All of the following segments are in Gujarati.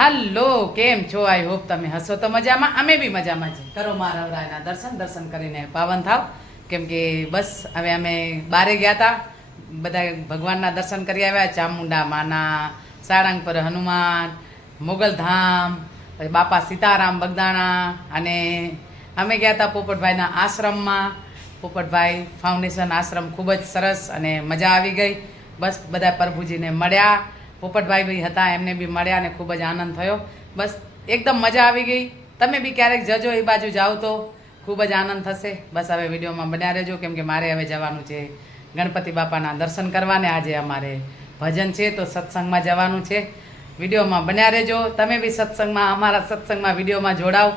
હાલો, કેમ છો? આઈ હોપ તમે હસો તો મજામાં, અમે બી મજામાં છીએ. કરો મારા રાયના દર્શન કરીને પાવન થાવ. કેમ કે બસ હવે અમે બારે ગયા હતા, બધા ભગવાનના દર્શન કરી આવ્યા. ચામુંડા માના, સાળંગપુર હનુમાન, મોગલધામ, પછી બાપા સીતારામ બગદાણા, અને અમે ગયા હતા પોપટભાઈના આશ્રમમાં. પોપટભાઈ ફાઉન્ડેશન આશ્રમ ખૂબ જ સરસ અને મજા આવી ગઈ. બસ બધા પ્રભુજીને મળ્યા, પોપટભાઈ બી હતા એમને બી મળ્યા અને ખૂબ જ આનંદ થયો. બસ એકદમ મજા આવી ગઈ. તમે બી ક્યારેક જજો, એ બાજુ જાઓ તો ખૂબ જ આનંદ થશે. બસ હવે વિડીયોમાં બન્યા રહેજો, કેમ કે મારે હવે જવાનું છે ગણપતિ બાપાના દર્શન કરવાને. આજે અમારે ભજન છે તો સત્સંગમાં જવાનું છે. વિડીયોમાં બન્યા રહેજો. તમે બી સત્સંગમાં, અમારા સત્સંગમાં વિડીયોમાં જોડાઓ.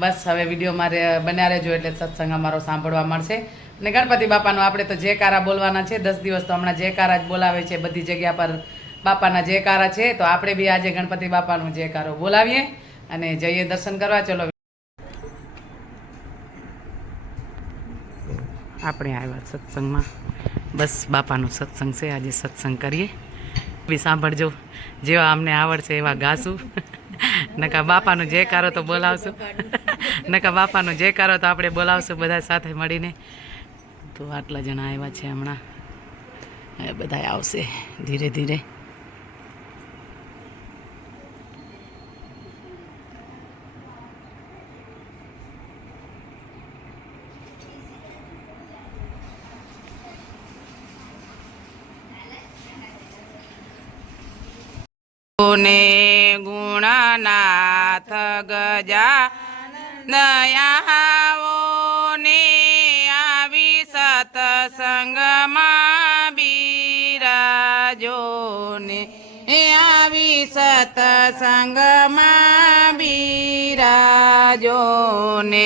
બસ હવે વિડીયોમાં બન્યા રહેજો એટલે સત્સંગ અમારો સાંભળવા મળશે. અને ગણપતિ બાપાનો આપણે તો જયકારા બોલવાના છે. 10 દિવસ તો હમણાં જયકારા જ બોલાવે છે બધી જગ્યા પર. બાપાના જયકારા છે તો આપણે બી આજે ગણપતિ બાપાનો જયકારો બોલાવીએ અને જઈએ દર્શન કરવા. ચલો, આપણે આવ્યા સત્સંગમાં. બસ બાપાનો સત્સંગ છે આજે, સત્સંગ કરીએ. બી સાંભળજો, જેવા અમને આવડશે એવા ગાશું. નકા બાપાનો જયકારો તો બોલાવશું. નકા બાપાનો જયકારો તો આપણે બોલાવશું બધા સાથે મળીને. તો આટલા જણા આવ્યા છે હમણાં, હવે બધા આવશે ધીરે ધીરે. ને ગુણનાથ ગજા દયાવો ને આવી સતસંગમાં બિરાજો ને આવી સતસંગમાં બિરાજો ને.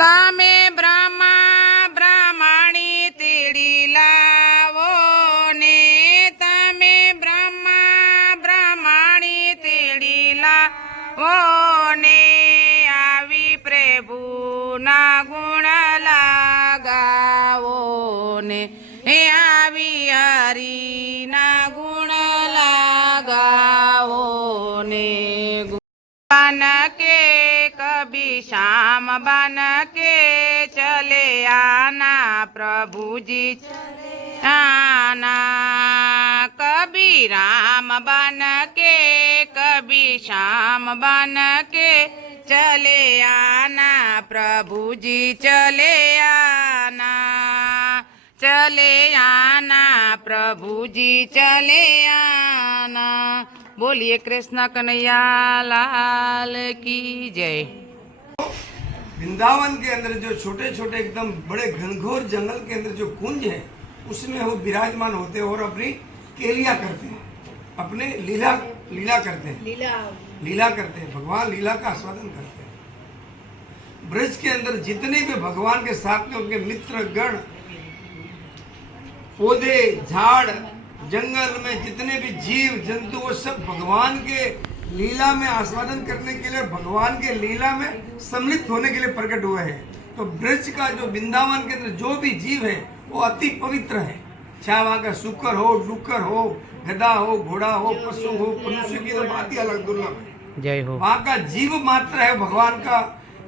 તમે બ્રહ્મા બ્રાહ્મણી તેડી લાવો ને, તમે બ્રહ્મા બ્રાહ્મણી તેડી લાવો ને, આવી પ્રભુના ગુણ લાગાવો ને, આવી હરિના ગુણ लगाओ ने. बन के कभी शाम बन के चले आना प्रभु जी आना. कभी राम बन के कभी श्याम बन के चले आना प्रभु जी चले आना. चले आना प्रभु जी चले आना. बोलिए कृष्ण कन्हैया लाल की जय. वृंदावन के अंदर जो छोटे छोटे एकदम बड़े घनघोर जंगल के अंदर जो कुंज है, उसमें वो विराजमान होते हैं और अपनी केलियां करते हैं, अपने लीला करते हैं, लीला करते हैं. भगवान लीला का आस्वादन करते हैं. ब्रज के अंदर जितने भी भगवान के साथ में उनके मित्र गण, पौधे झाड़, जंगल में जितने भी जीव जंतु, वो सब भगवान के लीला में आस्वादन करने के लिए, भगवान के लीला में सम्मिलित होने के लिए प्रकट हुए हैं. तो ब्रज का जो वृंदावन के अंदर जो भी जीव है वो अति पवित्र है. चाहे वहाँ का शुकर हो, डुक्कर हो, गधा हो, घोड़ा हो, पशु हो, मनुष्य की तो बात ही अलग दुर्लभ है. जय हो. वहाँ का जीव मात्र है भगवान का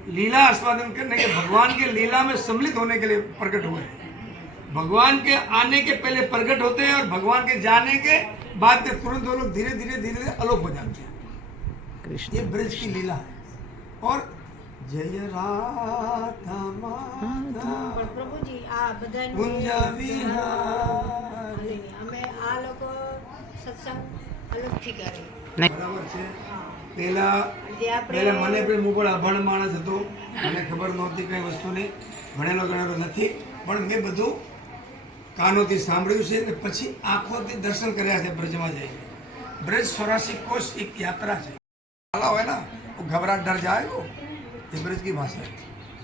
लीला आस्वादन करने के, भगवान के लीला में सम्मिलित होने के लिए प्रकट हुए हैं. भगवान के आने के पहले प्रकट होते हैं और भगवान के जाने के बाद में तुरंत वो लोग धीरे धीरे धीरे अलोप हो जाते हैं. ये ब्रज की लीला है. और जय राधा माधव प्रभुजी आ બધા कुंज विहारी. અમે આ લોકો સત્સંગ અલગથી કરે બરાબર છે. પહેલા મને પણ હું પણ અભણ માણસ હતો, મને ખબર નહોતી કઈ વસ્તુની, ભણેલો ગણેલો નથી, પણ મેં બધું કાનોથી સાંભળ્યું છે અને પછી આંખોથી દર્શન કર્યા છે બ્રજમાં જઈને. ब्रज 84 कोस एक यात्रा है. लाला है ना, वो घबराहट डर जाएगा, ये ब्रज की भाषा है.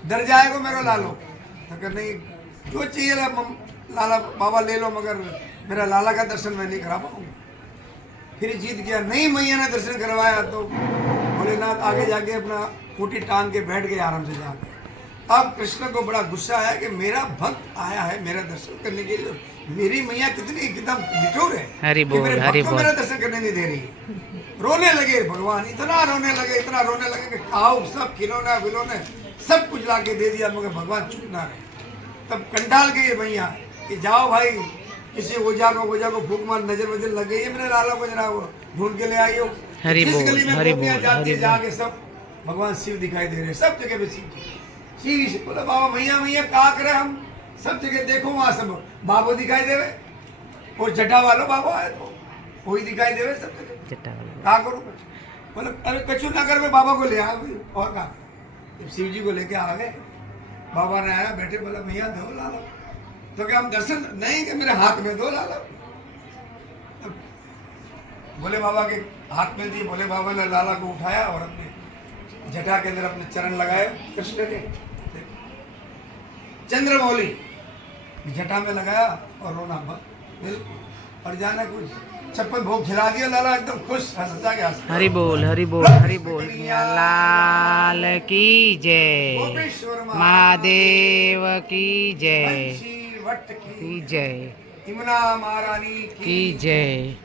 डर जाएगा मेरा लालो, अगर नहीं जो चाहिए लाला बाबा ले लो, मगर मेरा लाला का दर्शन मैं नहीं करा पाऊंगा. फिर जीत गया, नहीं मैया ने दर्शन करवाया तो भोलेनाथ आगे जाके अपना खूंटी टांग के बैठ गए आराम से जाकर. अब कृष्ण को बड़ा गुस्सा आया कि मेरा भक्त आया है मेरा दर्शन करने के लिए, मेरी मैया कितनी एकदम निठुर है, हरि बोल, मेरे हरि भक्त को बोल. मेरा दर्शन करने नहीं दे रही. रोने लगे भगवान, इतना रोने लगे कि खाओ सब खिलौना विलौने सब कुछ ला के दे दिया, मगर भगवान चुप ना रहे। तब कंटाल गए भैया कि जाओ भाई किसी ओझा को फूक मार, नजर वजर लग गई है, मेरे लाला को जरा वो ढूंढ के ले आई हो। हरि जिस बोल, गली में हरि गोपियां बोल, जाती हरि है बोल। जाके सब भगवान शिव दिखाई दे रहे हैं, सब जगह पे शिव जी। बोला बाबा मैया मैया क्या करे हम, सब जगह देखो वहां सब बाबो दिखाई देवे, और जटा वालो बाबा है तो वही दिखाई देवे सब जगह, क्या करूं। बोले अरे कछु ना कर, मैं बाबा को ले आ गई। और कहा जब शिव जी को लेके आ गए, बाबा ने आया बैठे, बोला भैया दो लाला, तो क्या हम दर्शन नहीं कि मेरे हाथ में दो लाला। तो बोले बाबा के हाथ में दी, बोले बाबा ने लाला को उठाया और अपने जटा के अंदर अपने चरण लगाए कृष्ण के, चंद्रमौली जटा में लगाया और रोना बंद, बिल्कुल। और जाना कुछ 56 भोग खिला दिया, लाला एकदम खुश, हंसता गया। हरि बोल, हरि बोल, हरि बोल। लाल की जय, गोपेश्वर महादेव की जय, बंशी वट की जय, यमुना महारानी की जय।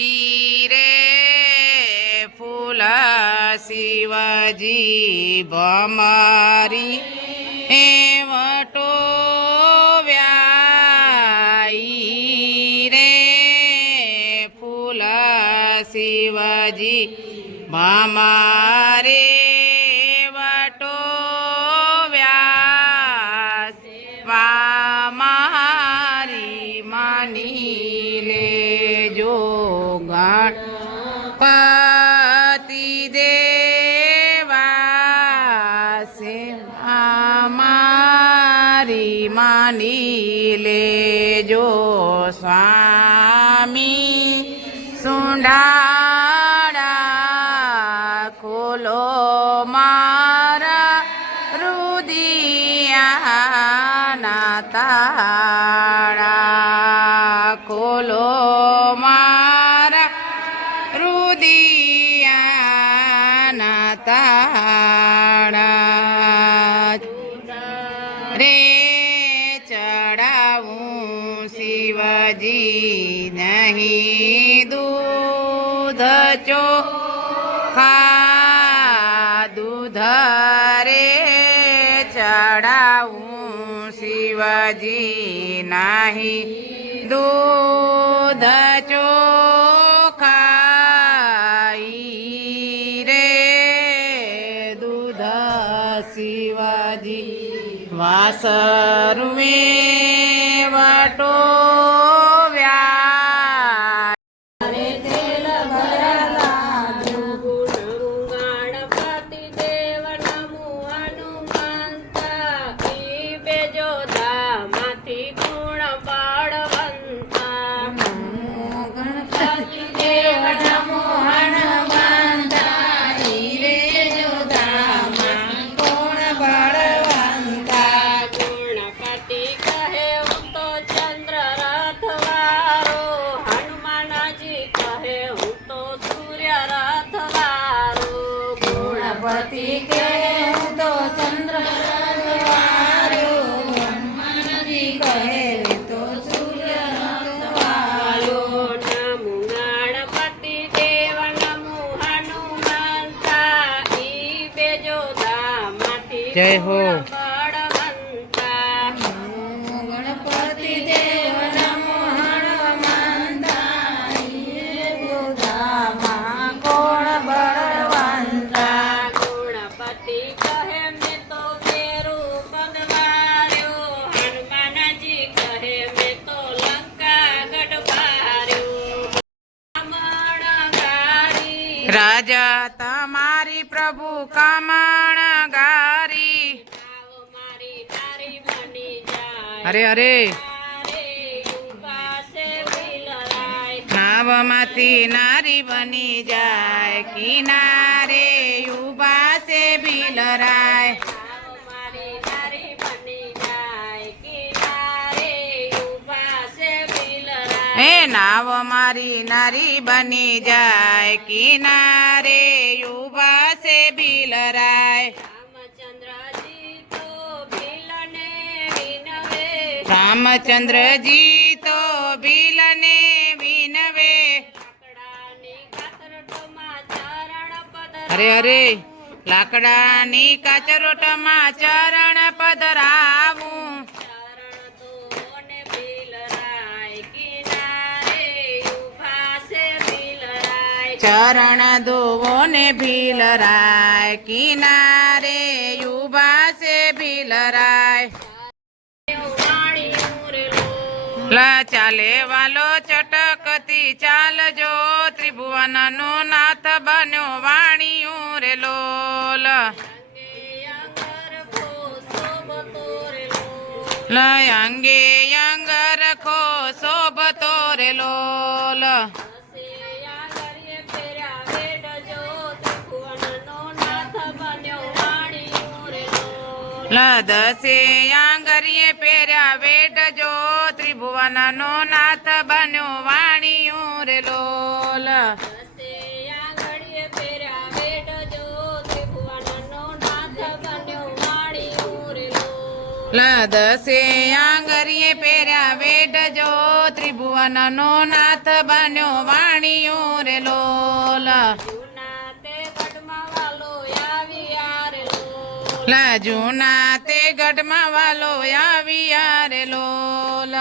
ईरे फूल शिवजी भमारी हेवटो व्याई रे फूल शिवजी भमारे वटो व्यास मारी मानी ले जो गणपति देवा से हमारी मानी ले जो स्वामी सुंडाड़ा खोलो मारा रुदिया नाताड़ा खोलो मारा रुदिया नाताड़ा रे चढ़ाऊं शिवजी नहीं दूध चोखा दूध रे चढ़ाऊं शिवजी नहीं દૂધ ચોખાઈ રે દૂધ શિવાજી વાસરુએ વટો વ્યા ગણપતિ દેવ નમો હનુમંતા ઈ બેજો ધામાંથી ગુણ બળવંતા ગણપતિ દેવ નમો હનુમંતા ઈ બેજો ધામાંથી ગુણ બળવંતા ગણપતિ કહે હું તો ચંદ્ર રથવારો હનુમાનજી કહે હું તો સૂર્ય રથવારો ગણપતિ કહે હું તો ચંદ્ર રથવારો હનુમાનજી કહે હું તો સૂર્ય રથવારો નમો ગણપતિ દેવ નમો હનુમંતા ઈ બેજો ધામાંથી જય હો. બળવંતા ગણપતિ દેવ નમો હનુમંતા ઈ બેજો ધામા કોણ બળવંતા ગણપતિ કહે મેં તો મેરું પગવાર્યો હનુમાનજી કહે મેં તો લંકા ગઢ પાર્યો કામણગારી રાજા તમારી પ્રભુ કામણગારી આવો મારી નારી બની જાય અરે અરે તારે યુવાસે બિલરાય નાવમાંથી નારી બની જાય કિનારે ઉભા છે બિલરાય આવો મારી નારી બની જાય કિનારે યુવાસે બિલરાય હે નાવ મારી નારી બની જાય કિનારે ઉભા છે બિલરાય રામચંદ્રજી તો ભીલને વિનવે રામચંદ્રજી તો ભીલને વિનવે લાકડાની કાતરટોમાં ચરણ પધરાવે અરે અરે લાકડાની કાચરોટમાં ચરણ પધરાવું ચરણ દોને બિલરાય કિનારે ઊભા છે બિલરાય ચરણ દોવો ને ભીલરાય કિનારે ઉભા છે ભીલરાય વાણી ઉરેલો લા ચાલે વાલો ચટકતી ચાલજો ત્રિભુવનનો નાથ બન્યો વાણીયું રે લોલ અંગે અંગર ખો શોભતો રે લોલ દસે આંગરીએ પહેર્યા વેઢજો ત્રિભુવનનો નાથ બન્યો વાણીયું રે લોલ દસે આંગરીએ પહેર્યા વેઢજો ત્રિભુવનનો નાથ બન્યો વાણીયું રે લોલ જૂના તે ગઢમાં વાલો આવ્યા રે લોલ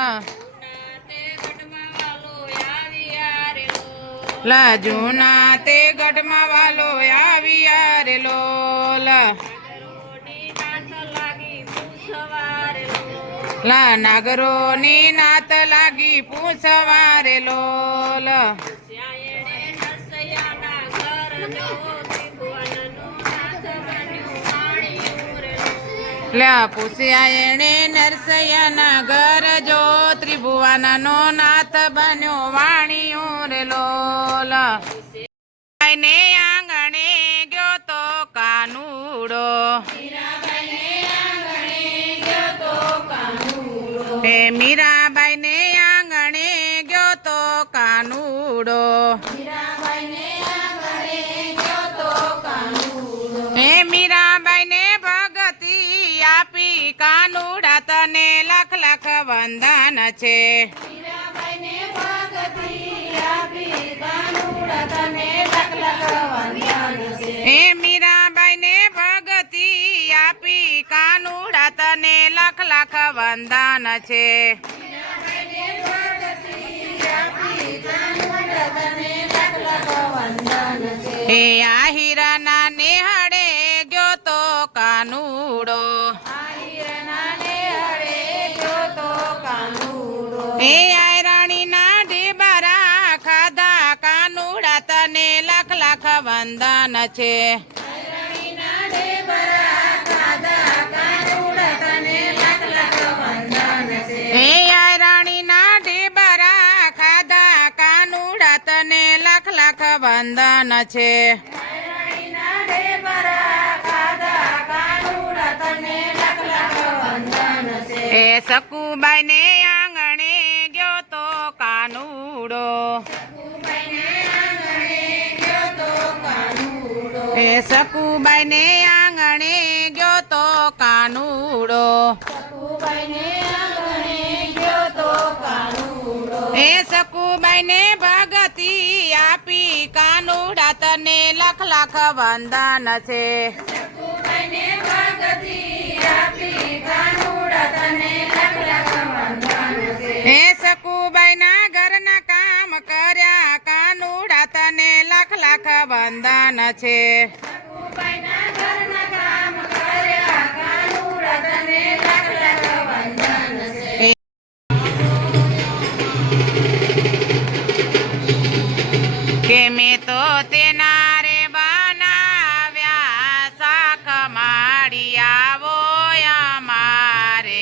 જૂના તે ગઢમાં વાલો આવ્યા રે લોલ નાગરોની નાત લાગી પૂછવા રે લોલ પૂછ્યા એણે નરસૈયાના ઘર જો ત્રિભુવનનો નાથ બન્યો વાણીયું રે લોલ ને આંગણે ગયો તો કાનુડો હે મીરાબાઈ ને આંગણે ગયો તો કાનુડો હે મીરાબાઈ ને ભગતી આપી કાનુડા તને લખ લખ વંદન છે હે મીરાબાઈ ને ભગતી આપી કાનુડા તને લખ લખ વંદન છે હે આહિરના નેહડે ગયો તો કાનુડો હે આયરાણીના ઢેબરા ખાધા કાનુડા તને લાખ લાખ વંદન છે હે આયરાણીના ઢેબરા ખાધા કાનુડા તને લાખ લાખ વંદન છે એ સકુબાઈ ને આંગણે ગયો તો કાનુડો એ સકુબાઈ ને આંગણે ગયો તો કાનુડો એ સકુબાઈ ને ભગતી આપી કાનુડા તને લાખ લાખ વંદન છે હે સકુબાઈ ના ઘરના કામ કર્યા કાનુડા તને લાખ લાખ વંદન છે કે મેં તો તેના રે બનાવ્યા શાક માડી આવો અમારે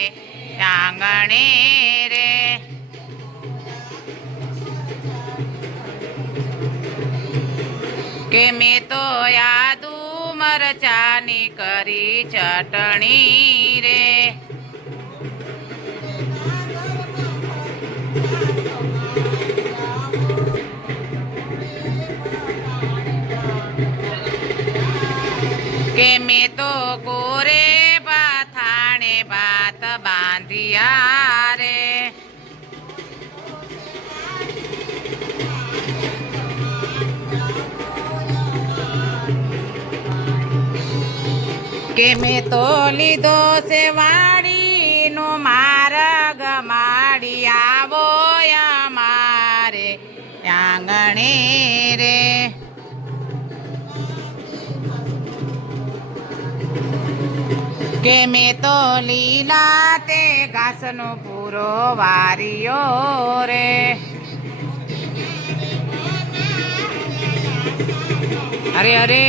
આંગણે રે કે મેં તો યાદુ મરચાની કરી ચટણી રે કે મેં તો કોરે બાથાણે ભાત બાંધ્યા રે કે મેં તો લીધો છે વાડીનો માર્ગ માડી આવો અમારે આંગણે રે કે મેં તો લીલા તે ઘાસનો પૂરો વાર્યો રે અરે અરે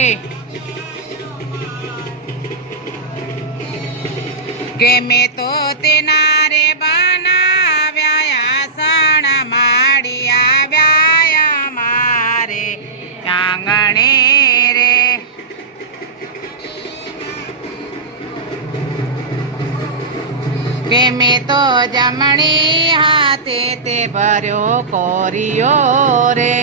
કે મેં તો તેના રે બનાવ્યા સાણ માડી આવ્યા અમારે આંગણે રે કે મેં તો જમણી હાથે તે ભર્યો કોરિયો રે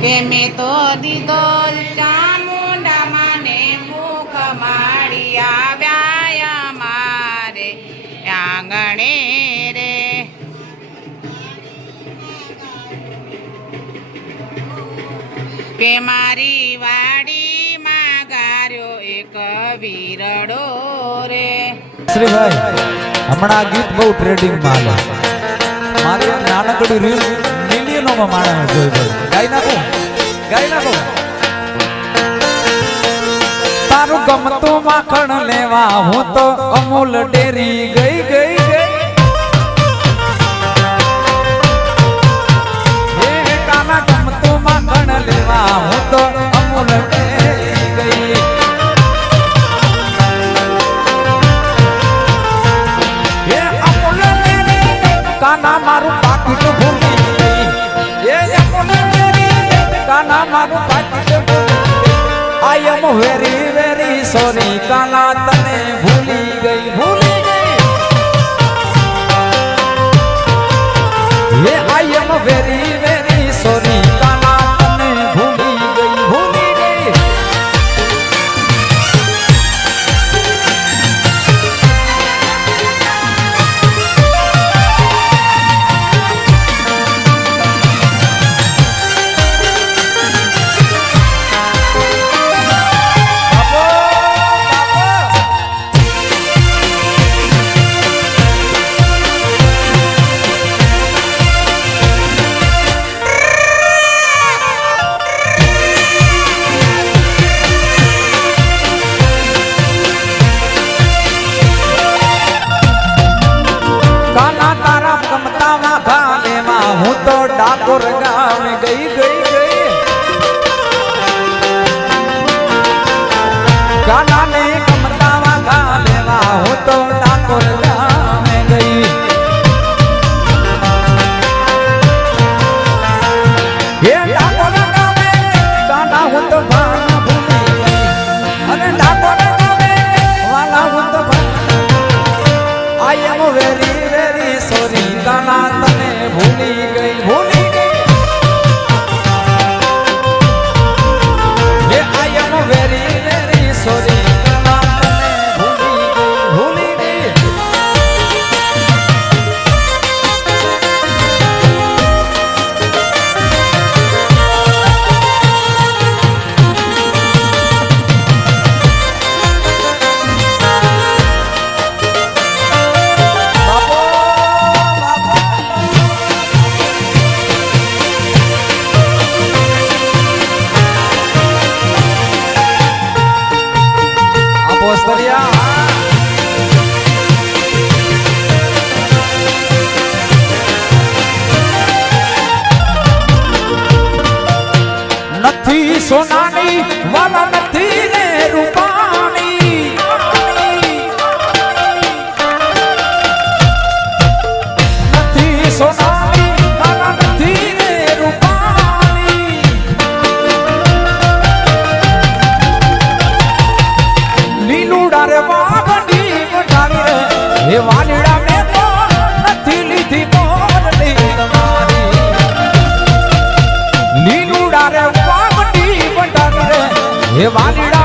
કે મેં તો દીધો ચામુંડા મને મુખ માડી આવ્યા અમારે આંગણે રે કે મારી વાડીમાં ગાર્યો એક વીરડો રે શ્રીભાઈ હમણાં ગીત બહુ ટ્રેડિંગમાં હાલે મારી નાનકડી રીલ મિલિયનોમાં માણસ જોઈ ભાઈ ગાઈ નાખો તારું ગમતું માખણ લેવા હું તો અમૂલ ડેરી ગઈ કાના ગમતું માખણ લેવા હું તો અમૂલ ડેરી ગઈ અમૂલ ડેરી કાના મારું પાકીટ ભૂલી કાના મારું પાકીટ આઈ એમ વેરી વેરી સોરી કાના તને ભૂલી ગઈ હે આઈ એમ વેરી વેરી સોરી કાના તને ભૂલી ગઈ ઓસ્તરિયા નથી સોનાની વાલા નથી રે રૂપાણી નથી સોનાની વાલા નથી રે રૂપાણી લીલુડા રે વાગડી વટાવી રે હે વાલીડા મે તો નથી લીધી મોરલી તમારી લીલુડા રે વાગડી વટાવી રે હે વાલીડા